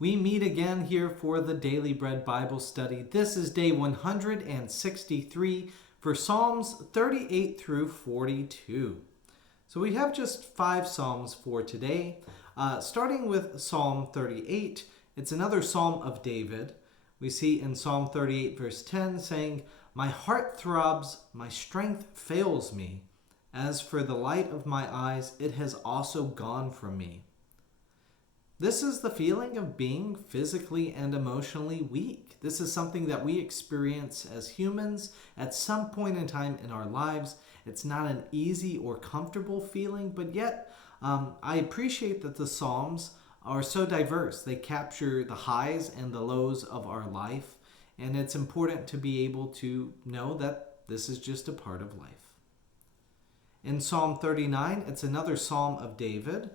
We meet again here for the Daily Bread Bible study. This is day 163 for Psalms 38 through 42. So we have just 5 Psalms for today. Starting with Psalm 38, it's another Psalm of David. We see in Psalm 38 verse 10 saying, "My heart throbs, my strength fails me. As for the light of my eyes, it has also gone from me." This is the feeling of being physically and emotionally weak. This is something that we experience as humans at some point in time in our lives. It's not an easy or comfortable feeling, but yet I appreciate that the Psalms are so diverse. They capture the highs and the lows of our life, and it's important to be able to know that this is just a part of life. In Psalm 39, it's another Psalm of David.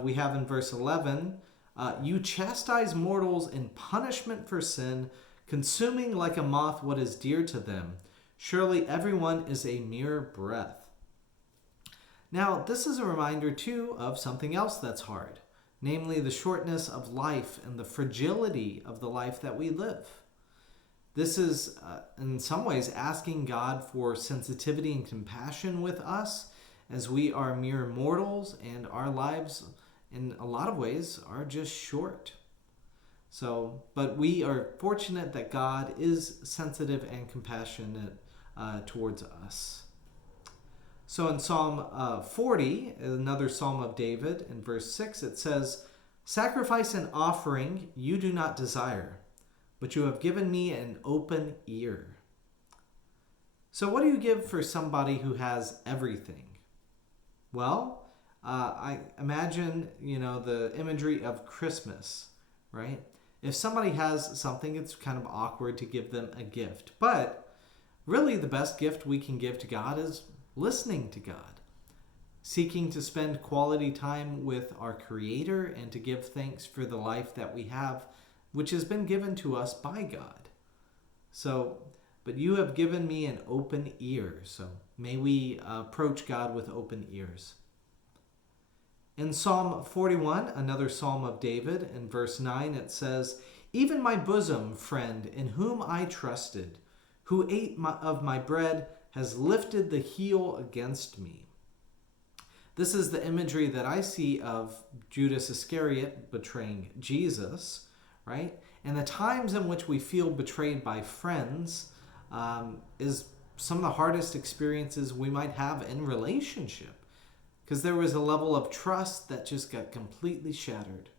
We have in verse 11, "You chastise mortals in punishment for sin, consuming like a moth what is dear to them. Surely everyone is a mere breath." Now, this is a reminder, too, of something else that's hard, namely the shortness of life and the fragility of the life that we live. This is, in some ways, asking God for sensitivity and compassion with us, as we are mere mortals and our lives in a lot of ways are just short. But we are fortunate that God is sensitive and compassionate towards us. So in Psalm 40, another Psalm of David, in verse 6, it says, "Sacrifice and offering you do not desire, but you have given me an open ear." So what do you give for somebody who has everything? Well, I imagine, the imagery of Christmas, right? If somebody has something, it's kind of awkward to give them a gift. But really, the best gift we can give to God is listening to God, seeking to spend quality time with our Creator and to give thanks for the life that we have, which has been given to us by God. But you have given me an open ear. So may we approach God with open ears. In Psalm 41, another Psalm of David, in verse 9, it says, "Even my bosom friend in whom I trusted, who ate of my bread, has lifted the heel against me." This is the imagery that I see of Judas Iscariot betraying Jesus, right? And the times in which we feel betrayed by friends is some of the hardest experiences we might have in relationship, because there was a level of trust that just got completely shattered.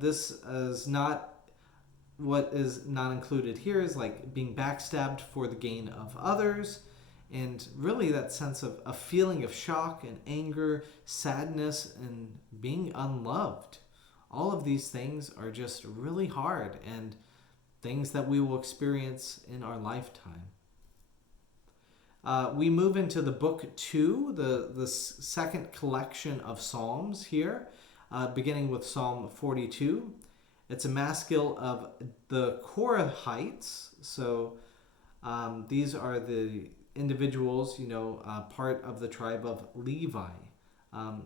This is not what is not included here is like being backstabbed for the gain of others, and really that sense of a feeling of shock and anger, sadness, and being unloved. All of these things are just really hard and things that we will experience in our lifetime. We move into the book 2, the second collection of Psalms here, beginning with Psalm 42. It's a maskil of the Korahites. So these are the individuals, part of the tribe of Levi.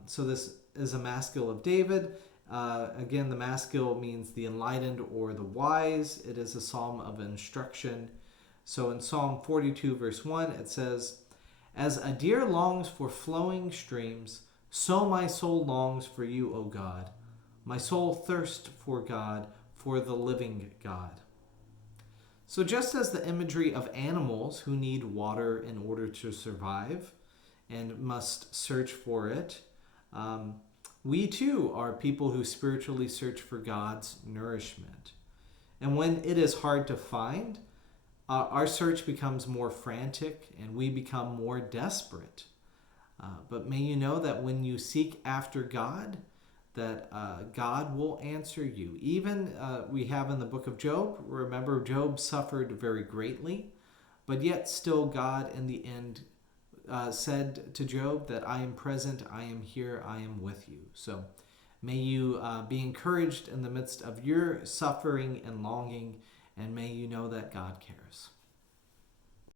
So this is a maskil of David. Again, the maskil means the enlightened or the wise. It is a psalm of instruction. So in Psalm 42, verse 1, it says, "As a deer longs for flowing streams, so my soul longs for you, O God. My soul thirsts for God, for the living God." So just as the imagery of animals who need water in order to survive and must search for it, we too are people who spiritually search for God's nourishment. And when it is hard to find, our search becomes more frantic and we become more desperate. But may you know that when you seek after God, that God will answer you. Even we have in the book of Job, remember Job suffered very greatly, but yet still God in the end said to Job that I am present, I am here, I am with you. So may you be encouraged in the midst of your suffering and longing, and may you know that God cares.